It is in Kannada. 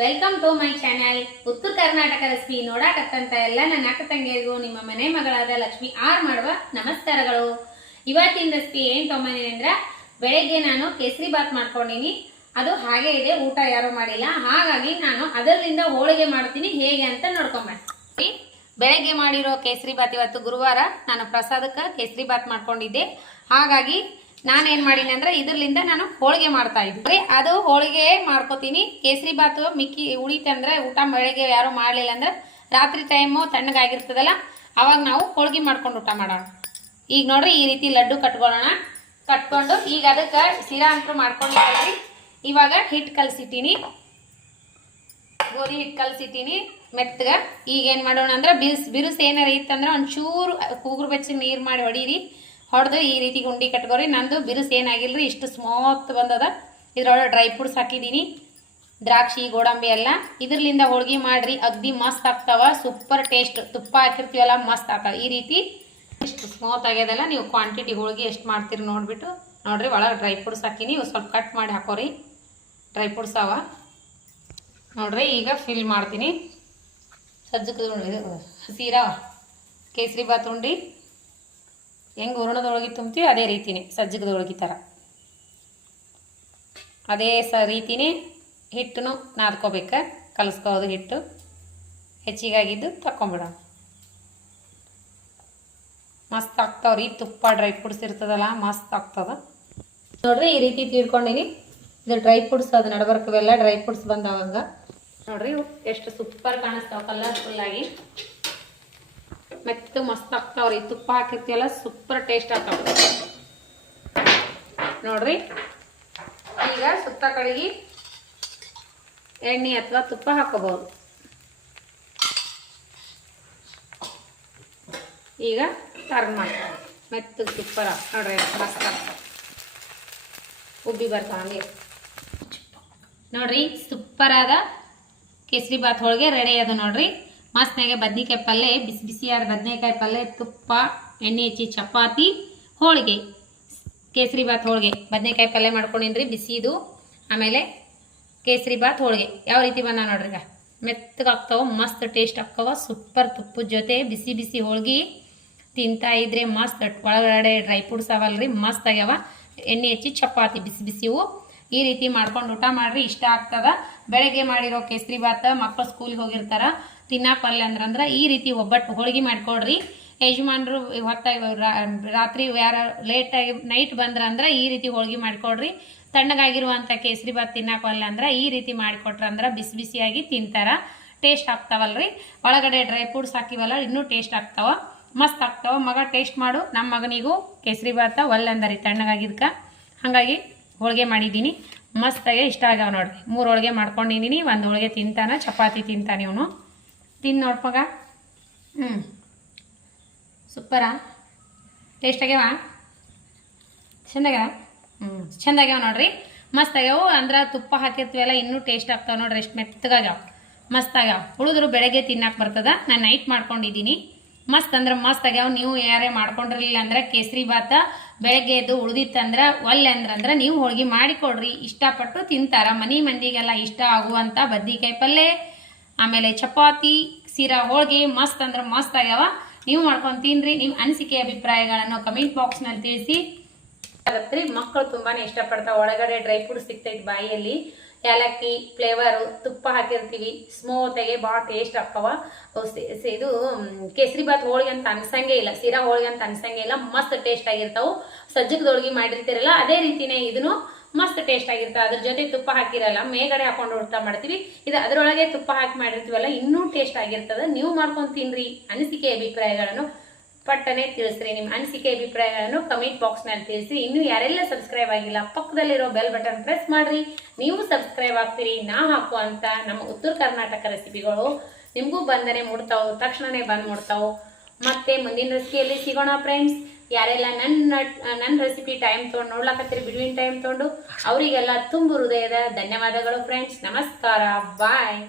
ವೆಲ್ಕಮ್ ಟು ಮೈ ಚಾನೆಲ್ ಉತ್ತರ ಕರ್ನಾಟಕ ರೆಸಿಪಿ ನೋಡಾಕತ್ತಂತ ಎಲ್ಲ ನನ್ನ ಅಕ್ಕ ತಂಗಿಯರಿಗೂ ನಿಮ್ಮ ಮನೆ ಮಗಳಾದ ಲಕ್ಷ್ಮಿ ಆರ್ ಮಾಡುವ ನಮಸ್ಕಾರಗಳು. ಇವತ್ತಿನ ರೆಸಿಪಿ ಏನ್ ತೊಗೊಂಬಂದಿನಿ ಅಂದ್ರೆ ಬೆಳಗ್ಗೆ ನಾನು ಕೇಸರಿ ಬಾತ್ ಮಾಡ್ಕೊಂಡಿನಿ. ಅದು ಹಾಗೆ ಇದೆ, ಊಟ ಯಾರು ಮಾಡಿಲ್ಲ. ಹಾಗಾಗಿ ನಾನು ಅದರಿಂದ ಹೋಳಿಗೆ ಮಾಡ್ತೀನಿ ಹೇಗೆ ಅಂತ ನೋಡ್ಕೊಂಬರ್ತೀನಿ. ಬೆಳಗ್ಗೆ ಮಾಡಿರೋ ಕೇಸರಿ ಬಾತ್ ಇವತ್ತು ಗುರುವಾರ ನಾನು ಪ್ರಸಾದಕ್ಕೆ ಕೇಸರಿ ಬಾತ್ ಮಾಡ್ಕೊಂಡಿದ್ದೆ. ಹಾಗಾಗಿ ನಾನೇನ್ ಮಾಡೀನಿ ಅಂದ್ರೆ ಇದರಿಂದ ನಾನು ಹೋಳಿಗೆ ಮಾಡ್ತಾ ಇದ್ದೆ. ಅದು ಹೋಳಿಗೆ ಮಾಡ್ಕೋತೀನಿ. ಕೇಸರಿ ಬಾತು ಮಿಕ್ಕಿ ಉಳಿತಂದ್ರೆ ಊಟ ಬೆಳಗ್ಗೆ ಯಾರು ಮಾಡ್ಲಿಲ್ಲ ಅಂದ್ರೆ ರಾತ್ರಿ ಟೈಮು ತಣ್ಣಗಾಗಿರ್ತದಲ್ಲ, ಅವಾಗ ನಾವು ಹೋಳಿಗೆ ಮಾಡ್ಕೊಂಡು ಊಟ ಮಾಡೋಣ. ಈಗ ನೋಡ್ರಿ ಈ ರೀತಿ ಲಡ್ಡು ಕಟ್ಕೊಂಡು ಈಗ ಅದಕ್ಕೆ ಸಿರಾ ಅಂತ ಮಾಡ್ಕೊಂಡಿದ್ದೀವಿ. ಇವಾಗ ಹಿಟ್ಟು ಕಲಸಿಟ್ಟಿನಿ, ಗೋಧಿ ಹಿಟ್ಟು ಕಲಸಿಟ್ಟಿನಿ ಮೆತ್ತಗ. ಈಗ ಏನ್ ಮಾಡೋಣ ಅಂದ್ರೆ ಬಿರುಸು ಏನಾರ ಇತ್ತಂದ್ರೆ ಒಂಚೂರು ಕೂಗುರು ಬೆಚ್ಚಗೆ ನೀರು ಮಾಡಿ ಹೊಡೀರಿ. ಹೊಡೆದು ಈ ರೀತಿ ಗುಂಡಿ ಕಟ್ಕೋರಿ. ನಂದು ಬಿರುಸು ಏನಾಗಿಲ್ರಿ, ಇಷ್ಟು ಸ್ಮೂತ್ ಬಂದದ. ಇದ್ರೊಳಗೆ ಡ್ರೈ ಫ್ರೂಟ್ಸ್ ಹಾಕಿದ್ದೀನಿ, ದ್ರಾಕ್ಷಿ ಗೋಡಂಬಿ ಎಲ್ಲ. ಇದ್ರಲಿಂದ ಹೋಳಿಗೆ ಮಾಡ್ರಿ, ಅಗ್ದಿ ಮಸ್ತ್ ಆಗ್ತಾವ. Super taste. ತುಪ್ಪ ಹಾಕಿರ್ತೀವಲ್ಲ ಮಸ್ತ್ ಆಗ್ತಾವ. ಈ ರೀತಿ ಇಷ್ಟು ಸ್ಮೂತ್ ಆಗ್ಯದಲ್ಲ. ನೀವು ಕ್ವಾಂಟಿಟಿ ಹೋಳಿಗೆ ಎಷ್ಟು ಮಾಡ್ತೀರಿ ನೋಡ್ಬಿಟ್ಟು ನೋಡ್ರಿ. ಒಳಗೆ ಡ್ರೈ ಫ್ರೂಟ್ಸ್ ಹಾಕಿನಿ, ಸ್ವಲ್ಪ ಕಟ್ ಮಾಡಿ ಹಾಕೋರಿ. ಡ್ರೈ ಫ್ರೂಟ್ಸ್ ಅವ ನೋಡ್ರಿ. ಈಗ ಫಿಲ್ ಮಾಡ್ತೀನಿ. ಸಜ್ಜಕ ಸೀರಾ ಕೇಸರಿ ಬಾತ್ ಉಂಡಿ ಹೆಂಗೆ ಹೂರಣದೊಳಗೆ ತುಂಬ್ತೀವಿ ಅದೇ ರೀತಿನೇ ಸಜ್ಜಗದೊಳಗೆ ಥರ ಅದೇ ರೀತಿನೇ ಹಿಟ್ಟನ್ನು ನಾದ್ಕೋಬೇಕು, ಕಲಸ್ಕೋದು. ಹಿಟ್ಟು ಹೆಚ್ಚಿಗಾಗಿದ್ದು ತಕ್ಕೊಂಬಿಡೋಣ. ಮಸ್ತ್ ಆಗ್ತಾವ್ರಿ. ತುಪ್ಪ ಡ್ರೈ ಫ್ರೂಟ್ಸ್ ಇರ್ತದಲ್ಲ ಮಸ್ತ್ ಆಗ್ತದ ನೋಡ್ರಿ. ಈ ರೀತಿ ತೀಡ್ಕೊಂಡಿನಿ. ಇದು ಡ್ರೈ ಫ್ರೂಟ್ಸ್, ಅದು ನಡಬರ್ಕವೆಲ್ಲ ಡ್ರೈ ಫ್ರೂಟ್ಸ್ ಬಂದವಂಗ ನೋಡ್ರಿ. ಎಷ್ಟು ಸೂಪರ್ ಕಾಣಿಸ್ತಾವ, ಕಲರ್ಫುಲ್ ಆಗಿ ಮೆತ್ತ ಮಸ್ತ್ ಆಗ್ತಾವ್ರಿ. ತುಪ್ಪ ಹಾಕಿರ್ತೀವಲ್ಲ ಸೂಪರ್ ಟೇಸ್ಟ್ ಆಗ್ತಾವ ನೋಡ್ರಿ. ಈಗ ಸುತ್ತ ಕಡೆಗೆ ಎಣ್ಣೆ ಅಥವಾ ತುಪ್ಪ ಹಾಕೋಬಹುದು. ಈಗ ಟರ್ನ್ ಮಾಡ್ತಾರೆ. ಮೆತ್ತಗೆ ಸೂಪರ್ ನೋಡ್ರಿ, ಮಸ್ತ್ ಆಗ್ತಾವ. ಉಬ್ಬಿ ಬರ್ತಾವ ನೋಡ್ರಿ. ಸೂಪರ್ ಆದ ಕೇಸರಿ ಬಾತ್ ಹೋಳಿಗೆ ರೆಡಿ ಅದು ನೋಡ್ರಿ. ಮಸ್ತ್ನಾಗೆ ಬದ್ನಿಕಾಯಿ ಪಲ್ಯ, ಬಿಸಿ ಬಿಸಿಯಾದ ಬದನೆಕಾಯಿ ಪಲ್ಯ, ತುಪ್ಪ, ಎಣ್ಣೆ ಹಚ್ಚಿ ಚಪಾತಿ, ಹೋಳಿಗೆ, ಕೇಸರಿ ಬಾತ್ ಹೋಳಿಗೆ. ಬದನೆಕಾಯಿ ಪಲ್ಯ ಮಾಡ್ಕೊಂಡಿನ್ರಿ ಬಿಸಿದು. ಆಮೇಲೆ ಕೇಸರಿ ಬಾತ್ ಹೋಳಿಗೆ ಯಾವ ರೀತಿ ಬಂದ ನೋಡ್ರಿ. ಈಗ ಮೆತ್ತಗಾಗ್ತಾವ, ಮಸ್ತ್ ಟೇಸ್ಟ್ ಆಗ್ತಾವ. ಸೂಪರ್ ತುಪ್ಪದ ಜೊತೆ ಬಿಸಿ ಬಿಸಿ ಹೋಳಿಗೆ ತಿಂತಾ ಇದ್ರೆ ಮಸ್ತ್. ಒಳಗಡೆ ಡ್ರೈ ಫ್ರೂಟ್ಸ್ ಅವಲ್ರಿ, ಮಸ್ತ್ ಆಗ್ಯಾವ. ಎಣ್ಣೆ ಹಚ್ಚಿ ಚಪಾತಿ ಬಿಸಿ ಬಿಸಿವು. ಈ ರೀತಿ ಮಾಡ್ಕೊಂಡು ಊಟ ಮಾಡ್ರಿ, ಇಷ್ಟ ಆಗ್ತದ. ಬೆಳಗ್ಗೆ ಮಾಡಿರೋ ಕೇಸರಿ ಬಾತ್ ಮಕ್ಕಳು ಸ್ಕೂಲಿಗೆ ಹೋಗಿರ್ತಾರ, ತಿನ್ನಾಕಲ್ಲ ಅಂದ್ರ ಈ ರೀತಿ ಒಬ್ಬಟ್ಟು ಹೋಳಿಗೆ ಮಾಡ್ಕೊಡ್ರಿ. ಯಜಮಾನ್ರು ರಾತ್ರಿ ಯಾರ ಲೇಟಾಗಿ ನೈಟ್ ಬಂದ್ರ ಈ ರೀತಿ ಹೋಳಿಗೆ ಮಾಡ್ಕೊಡ್ರಿ. ತಣ್ಣಗಾಗಿರುವಂಥ ಕೇಸರಿ ಬಾತ್ ತಿನ್ನಾಕಲ್ಲ ಅಂದ್ರೆ ಈ ರೀತಿ ಮಾಡಿಕೊಟ್ರಂದ್ರೆ ಬಿಸಿ ಬಿಸಿಯಾಗಿ ತಿಂತಾರ. ಟೇಸ್ಟ್ ಆಗ್ತಾವಲ್ರಿ. ಒಳಗಡೆ ಡ್ರೈ ಫ್ರೂಟ್ಸ್ ಹಾಕಿವಲ್ಲ, ಇನ್ನೂ ಟೇಸ್ಟ್ ಆಗ್ತಾವ, ಮಸ್ತ್ ಆಗ್ತಾವ. ಮಗ ಟೇಸ್ಟ್ ಮಾಡು. ನಮ್ಮ ಮಗನಿಗೂ ಕೇಸರಿ ಬಾತ ಒಲ್ಲೆಂದರಿ ತಣ್ಣಗಾಗಿದ್ಕ. ಹಾಗಾಗಿ ಹೋಳಿಗೆ ಮಾಡಿದ್ದೀನಿ. ಮಸ್ತಾಗೆ ಇಷ್ಟ ಆಗ್ಯಾವ ನೋಡ್ರಿ. 3 ಹೋಳಿಗೆ ಮಾಡ್ಕೊಂಡಿದ್ದೀನಿ. 1 ಹೋಳಿಗೆ ತಿಂತಾನ, ಚಪಾತಿ ತಿಂತಾನೆ ಇವನು. ತಿಂದು ನೋಡ್ಮಗ. ಸೂಪರಾ, ಟೇಸ್ಟ್ ಆಗ್ಯಾವ, ಚಂದಾಗ್ಯಾವ. ಚಂದಾಗ್ಯಾವ ನೋಡ್ರಿ, ಮಸ್ತ್ ಆಗ್ಯಾವ. ಅಂದ್ರೆ ತುಪ್ಪ ಹಾಕಿರ್ತೀವಲ್ಲ ಇನ್ನೂ ಟೇಸ್ಟ್ ಆಗ್ತಾವ ನೋಡ್ರಿ. ಎಷ್ಟು ಮೆತ್ತಗಾಗ್ಯಾವ, ಮಸ್ತ್ ಆಗ್ಯಾವ. ಉಳಿದ್ರು ಬೆಳಗ್ಗೆ ತಿನ್ನಕ್ಕೆ ಬರ್ತದ. ನಾನು ನೈಟ್ ಮಾಡ್ಕೊಂಡಿದ್ದೀನಿ. ಮಸ್ತ್ ಅಂದ್ರೆ ಮಸ್ತ್ ಆಗ್ಯಾವ. ನೀವು ಯಾರೇ ಮಾಡ್ಕೊಂಡಿರಲಿಲ್ಲ ಅಂದ್ರೆ ಕೇಸರಿ ಬಾತ ಬೆಳಗ್ಗೆ ಎದ್ದು ಉಳಿದಿತ್ತಂದ್ರೆ ಒಲ್ಲೆ ಅಂದ್ರೆ ನೀವು ಹೋಳಿಗೆ ಮಾಡಿಕೊಡ್ರಿ. ಇಷ್ಟಪಟ್ಟು ತಿಂತಾರ. ಮನೆ ಮಂದಿಗೆಲ್ಲ ಇಷ್ಟ ಆಗುವಂಥ ಬದ್ನಿಕಾಯಿ ಪಲ್ಯ, ಆಮೇಲೆ ಚಪಾತಿ, ಸಿರಾ, ಹೋಳಿಗೆ ಮಸ್ತ್ ಅಂದ್ರೆ ಮಸ್ತ್ ಆಗ್ಯಾವ. ನೀವು ಮಾಡ್ಕೊಂಡು ತಿನ್ರಿ. ನಿಮ್ಮ ಅನಿಸಿಕೆ ಅಭಿಪ್ರಾಯಗಳನ್ನು ಕಮೆಂಟ್ ಬಾಕ್ಸ್ನಲ್ಲಿ ತಿಳಿಸಿ. ಮಕ್ಕಳು ತುಂಬಾನೇ ಇಷ್ಟಪಡ್ತಾವೆ. ಒಳಗಡೆ ಡ್ರೈ ಫ್ರೂಟ್ಸ್ ಸಿಗ್ತೈತಿ, ಬಾಯಿಯಲ್ಲಿ ಏಲಕ್ಕಿ ಫ್ಲೇವರು, ತುಪ್ಪ ಹಾಕಿರ್ತೀವಿ, ಸ್ಮೂತಾಗಿ ಭಾಳ ಟೇಸ್ಟ್ ಆಗ್ತಾವ. ಇದು ಕೇಸರಿ ಬಾತ್ ಹೋಳಿಗೆ ಅಂತ ಅನ್ಸಂಗೆ ಇಲ್ಲ, ಸಿರಾ ಹೋಳಿಗೆ ಅಂತ ಅನ್ಸಂಗೆ ಇಲ್ಲ. ಮಸ್ತ್ ಟೇಸ್ಟ್ ಆಗಿರ್ತಾವು. ಸಜ್ಜಕದ ಹೋಳಿಗೆ ಮಾಡಿರ್ತೀರಲ್ಲ ಅದೇ ರೀತಿನೇ ಇದನ್ನು ಮಸ್ತ್ ಟೇಸ್ಟ್ ಆಗಿರ್ತಾವ. ಅದ್ರ ಜೊತೆ ತುಪ್ಪ ಹಾಕಿರಲ್ಲ, ಮೇಗಡೆ ಹಾಕೊಂಡು ಊಟ ಮಾಡ್ತೀವಿ. ಇದು ಅದರೊಳಗೆ ತುಪ್ಪ ಹಾಕಿ ಮಾಡಿರ್ತೀವಲ್ಲ ಇನ್ನೂ ಟೇಸ್ಟ್ ಆಗಿರ್ತದ. ನೀವು ಮಾಡ್ಕೊಂಡು ತಿನ್ರಿ. ಅನಿಸಿಕೆ ಅಭಿಪ್ರಾಯಗಳನ್ನು ಪಟ್ಟನೆ ತಿಳಿಸ್ರಿ. ನಿಮ್ಮ ಅನಿಸಿಕೆ ಅಭಿಪ್ರಾಯಗಳನ್ನು ಕಮೆಂಟ್ ಬಾಕ್ಸ್ನಲ್ಲಿ ತಿಳಿಸಿ. ಇನ್ನೂ ಯಾರೆಲ್ಲ ಸಬ್ಸ್ಕ್ರೈಬ್ ಆಗಿಲ್ಲ ಪಕ್ಕದಲ್ಲಿರೋ ಬೆಲ್ ಬಟನ್ ಪ್ರೆಸ್ ಮಾಡ್ರಿ. ನೀವು ಸಬ್ಸ್ಕ್ರೈಬ್ ಆಗ್ತೀರಿ. ನಾ ಹಾಕುವಂತ ನಮ್ಮ ಉತ್ತರ ಕರ್ನಾಟಕ ರೆಸಿಪಿಗಳು ನಿಮಗೂ ಬಂದರೆ ಮುಡ್ತಾವು, ತಕ್ಷಣನೇ ಬಂದು ಮುಡ್ತಾವು. ಮತ್ತೆ ಮುಂದಿನ ರೆಸಿಪಿಯಲ್ಲಿ ಸಿಗೋಣ ಫ್ರೆಂಡ್ಸ್. ಯಾರೆಲ್ಲ ನನ್ನ ರೆಸಿಪಿ ಟೈಮ್ ತೊಗೊಂಡು ನೋಡ್ಲಾಕತ್ತೀರಿ, ಬಿಟ್ವೀನ್ ಟೈಮ್ ತೊಗೊಂಡು ಅವರಿಗೆಲ್ಲ ತುಂಬು ಹೃದಯದ ಧನ್ಯವಾದಗಳು ಫ್ರೆಂಡ್ಸ್. ನಮಸ್ಕಾರ, ಬಾಯ್.